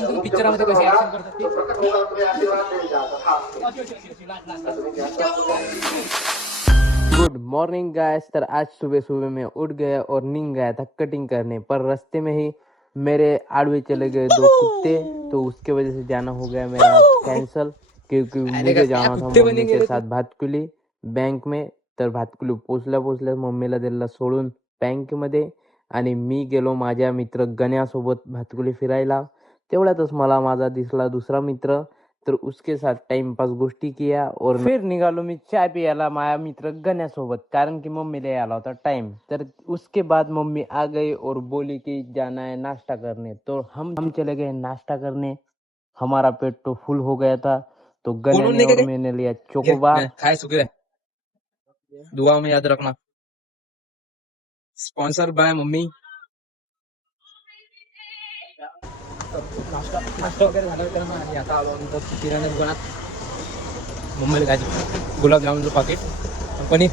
सांगतो की पिक्चरामध्ये कशी ऍक्शन करतात ते. Good morning guys. तर आज सुबह सुबह मैं उठ गया और नींद गया था कटिंग करने, पर रास्ते में ही मेरे आड़वे चले गए दो कुत्ते, तो उसके वजह से जाना हो गया मेरा कैंसल, क्योंकि मुझे जाना था मम्मीच्या साथ भातकुली बँक में. तर भातकुली पोचल्या मम्मीला दिला सोडून बँकेमध्ये आणि मी गेलो माझ्या मित्र गण्यासोबत भातकुली फिरायला. तेवढ्यातच मला माझा दिसला दुसरा मित्र, तर उसके साथ टाइम पास गोष्टी किया और फिर निघालो मी चाय पियाला माझ्या मित्र गण्यासोबत, कारण की मम्मीला यायला होता टाइम. तर उसके बाद मम्मी आ गई और बोली कि जाना है नाश्ता करने, तो हम चले गए नाश्ता करने. हमारा पेट तो फुल हो गया था, तो गने ने और मैंने लिया चोकोबार. खाए सुखे दुआ में याद रखना. Sponsor by mummy. नाश्ता वगैरे झाला मित्रांनो आणि आता आलो आम्ही किराणा दुकानात. मुंबईला खायचं गुलाबजामुनचं पाकिट, पनीर.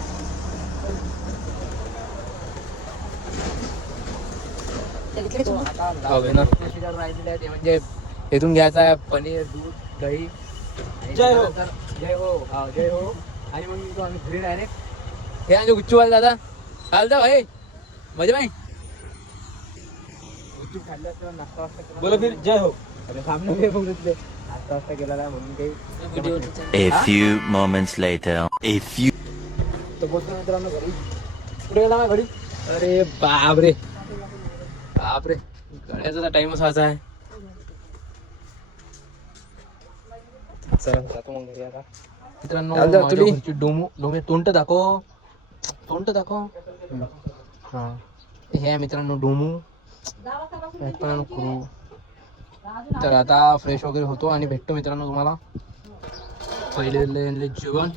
राहिलेले आहे ते म्हणजे इथून घ्यायचं आहे पनीर, दूध, दही. जय हो जय हो. हा जय हो. आणि मग निघतो आम्ही घरी डायरेक्ट. हे आणि गुच्चूवाला दादा चालतं भाई मजा भाई. गुच्चू खाल्ल्याचं नाश्ता वाजता बोला फिर जय हो. अरे सामने हे बघितले नाश्ता वाजता केला नाही म्हणून काही. A few moments later. तो बोलतो मित्रांनो घरी. कुठे गेला माझ्या घरी? अरे बापरे बापरे, गड्याचा टाइमच असा आहे. चला जातो मग घरी आता मित्रांनो. माझ्या घरची डोमे तोंड दाखव, तोंड दाखव. हा हे आहे मित्रांनो डोमू करू. तर आता फ्रेश वगैरे होतो आणि भेटतो मित्रांनो तुम्हाला. पहिले जेवण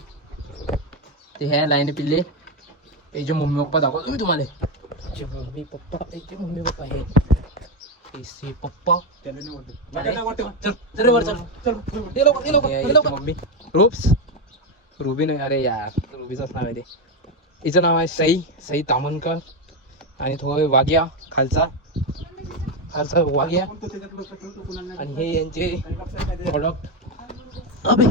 ते ह्या लाईन पिल्ले याचे मम्मी पप्पा दाखवतो मी तुम्हाला. मम्मी पप्पा हे ऐसे पप्पा. मम्मी रुबी नाही, अरे यार रुबीचंच नाव आहे ते. हिचं नाव आहे सई तामणकर आणि तो वाघ्या खालचा वाघ्या. आणि हे यांचे प्रॉडक्ट. अबे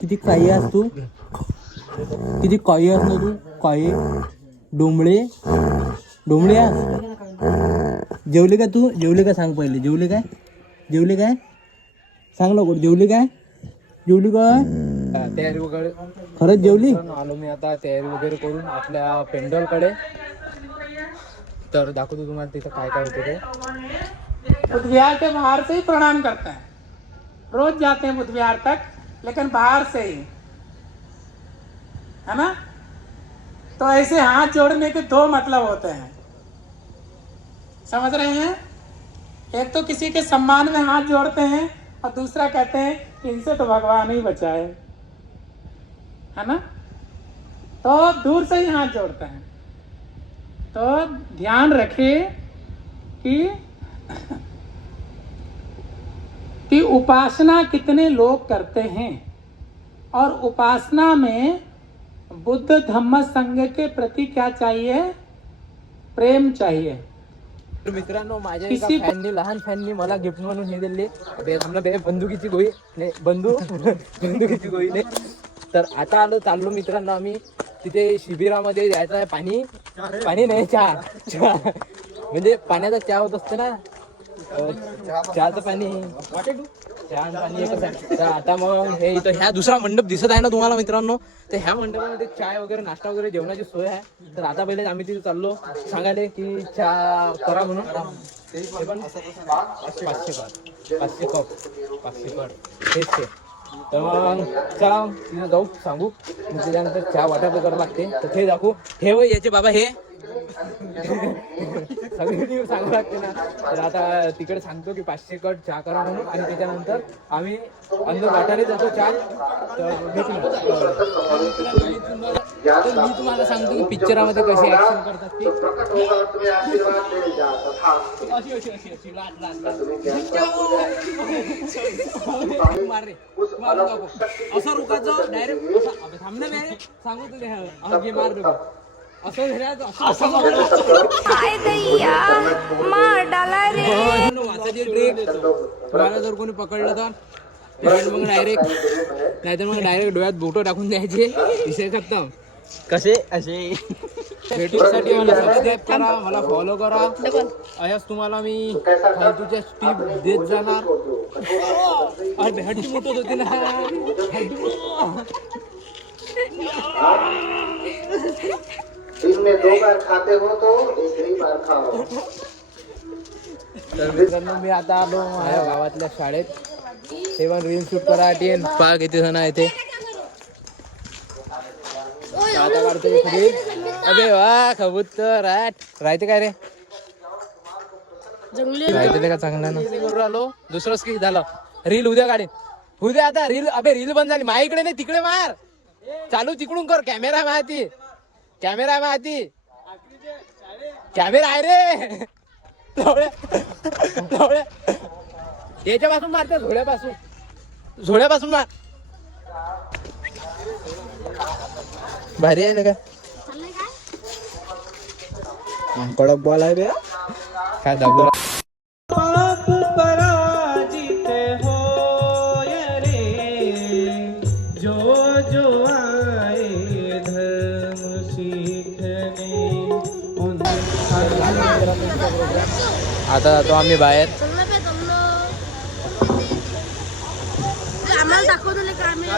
किती काही आहेस तू, किती काही आहेस ना तू, काही डोंबळे आहेस. जेवली का तू? जेवली का सांग पहिले. जेवली काय सांग नको. जेवली काय तयारी वगैरे खरंच जेवली? आलो मी आता तयारी वगैरे करून आपल्या पेंडॉलकडे. तर दाखवतो तुम्हाला तिथं काय काय होतं ते. बुद्ध विहार के बाहर से ही प्रणाम करते हैं. रोज जाते हैं बुद्ध विहार तक, लेकिन बाहर से ही, है ना. तो ऐसे हाथ जोड़ने के दो मतलब होते हैं, समझ रहे हैं. एक तो किसी के सम्मान में हाथ जोड़ते हैं और दूसरा कहते हैं इनसे तो भगवान ही बचाए, है ना. तो दूर से ही हाथ जोड़ते हैं. तो ध्यान रखिए कि उपासना कितने लोग करते हैं और उपासना में बुद्ध धम्म संघ के प्रति क्या चाहिए? प्रेम चाहिए. मित्रांनो माझ्या एका फॅननी, लहान फॅननी मला गिफ्ट म्हणून हे दिले. बंदुकीची गोळी नाही, बंदुकीची गोळी नाही. तर आता चाललो मित्रांनो आम्ही तिथे शिबिरामध्ये जायचं आहे. पाणी नाही, चहा म्हणजे पाण्याचा चहा होत असतो ना, चहाचं पाणी एकच आहे. तर आता मग हे इथं ह्या दुसरा मंडप दिसत आहे ना तुम्हाला मित्रांनो, तर ह्या मंडपामध्ये चाय वगैरे नाश्ता वगैरे जेवणाची सोय आहे. तर आता पहिले आम्ही तिथे चाललो सांगायला की चहा करा म्हणून. ते पण 500 कप हेच ते. तर मग चला तिथं जाऊ सांगू. त्याच्यानंतर चहा वाटायला करावं लागते, तर ते दाखवू. हे वय याचे बाबा हे सगळी सांगावं लागते ना. तर आता तिकडे सांगतो की 500 कट चहा करा म्हणून, आणि त्याच्यानंतर आम्ही अंदर वाटायला जातो चहा. तर मी तुम्हाला सांगतो की पिक्चरामध्ये कशी ऍक्शन करतात ते. मार रे, असं रुकायचं डायरेक्ट. थांबणं नाही सांगू तुझे मार रे. असं घेण्यात हाय दैया मार डाला रे वाचायची ट्रिक. तुम्हाला जर कोणी पकडलं तर मग डायरेक्ट नाहीतर मग डायरेक्ट डोळ्यात बोटं टाकून द्यायचे. विषय खतम. कसे असे भेटीसाठी मला सबस्क्राईब करा, मला फॉलो करा. अशाच तुम्हाला मी फालतूच्या टिप देत जाणार. अरे हड्डी मोठत होती ना. दिन में 2 बार खाते हो तो 1 बार खाओ. तर मित्रांनो मी आता आलो माझ्या गावातल्या शाळेत. ते पण रील शूट करा टीन पहा किती जण आहे ते. आता काढतो रील. अबे वा कबूतर राहते काय रे राहते का चांगला ना. आलो दुसरं स्किल झालं. रील उद्या काढेन. उद्या आता रील. अबे रील बंद झाली. माझ्या इकडे नाही तिकडे मार. चालू तिकडून कर. कॅमेरा माहिती. कॅमेरा माहिती. कॅमेरा आहे रे. याच्यापासून मारते. झोळ्यापासून मार. भारी आहे ना का. कडक बॉल आहे बे. काय दाबू पाप पराजित होय रे जो जो आए धर्म सीखने. आता जातो आम्ही बाहेर. आम्हाला दाखवतो का आम्ही